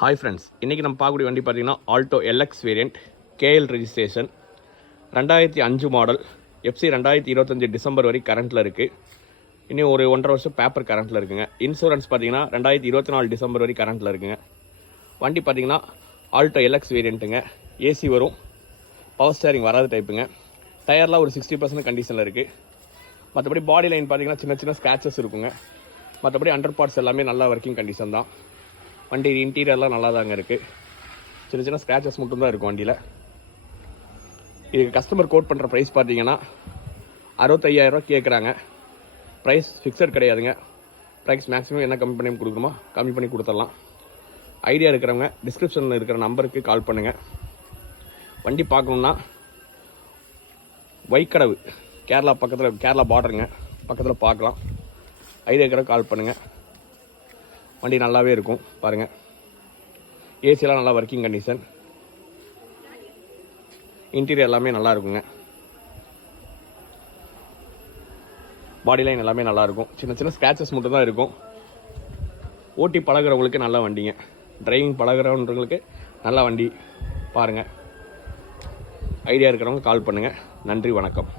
Hi friends, இன்றைக்கி நம்ம பார்க்கக்கூடிய வண்டி பார்த்தீங்கன்னா Alto LX variant, KL registration, 2005 model, FC 2025 December வரை கரண்ட்டில் இருக்குது. இன்னும் ஒரு 1.5 வருஷம் பேப்பர் கரண்ட்டில் இருக்குங்க. இன்சூரன்ஸ் பார்த்தீங்கன்னா 2024 டிசம்பர் வரை கரண்ட்டில் இருக்குங்க. வண்டி பார்த்தீங்கன்னா ஆல்டோ எல்எக்ஸ் வேரியண்ட்டுங்க. ஏசி வரும், பவர் ஸ்டேரிங் வராத டைப்புங்க. டயர்லாம் ஒரு 60% கண்டிஷனில் இருக்குது. மற்றபடி பாடி லைன் பார்த்தீங்கன்னா சின்ன சின்ன ஸ்க்ராச்சஸ் இருக்குங்க. மற்றபடி அண்டர் பார்ட்ஸ் எல்லாமே நல்லா ஒர்க்கிங் கண்டிஷன் தான். வண்டி இன்டீரியர்லாம் நல்லா தாங்க இருக்குது. சின்ன சின்ன ஸ்க்ராச்சஸ் மட்டும்தான் இருக்கும் வண்டியில். இதுக்கு கஸ்டமர் கோட் பண்ணுற ப்ரைஸ் பார்த்தீங்கன்னா 65,000 கேட்குறாங்க. ப்ரைஸ் ஃபிக்ஸட் கிடையாதுங்க. ப்ரைஸ் மேக்ஸிமம் என்ன கம்மி பண்ணி கொடுக்குறோமோ கம்மி பண்ணி கொடுத்துடலாம். ஐடியா இருக்கிறவங்க டிஸ்கிரிப்ஷனில் இருக்கிற நம்பருக்கு கால் பண்ணுங்கள். வண்டி பார்க்கணுன்னா வைக்கடவு, கேரளா பக்கத்தில், கேரளா பார்டருங்க, பக்கத்தில் பார்க்கலாம். ஐடியா இருக்கிறவங்க கால் பண்ணுங்கள். வண்டி நல்லாவே இருக்கும் பாருங்கள். ஏசியெல்லாம் நல்லா ஒர்க்கிங் கண்டிஷன், இன்டீரியர் எல்லாமே நல்லா இருக்குங்க. பாடி லைன் எல்லாமே நல்லாயிருக்கும். சின்ன சின்ன ஸ்க்ராச்சஸ் மட்டும் தான் இருக்கும். ஓட்டி பழகிறவங்களுக்கு நல்ல வண்டிங்க. டிரைவிங் பழகிறவங்களுக்கு நல்ல வண்டி பாருங்கள். ஐடியா இருக்கிறவங்க கால் பண்ணுங்கள். நன்றி, வணக்கம்.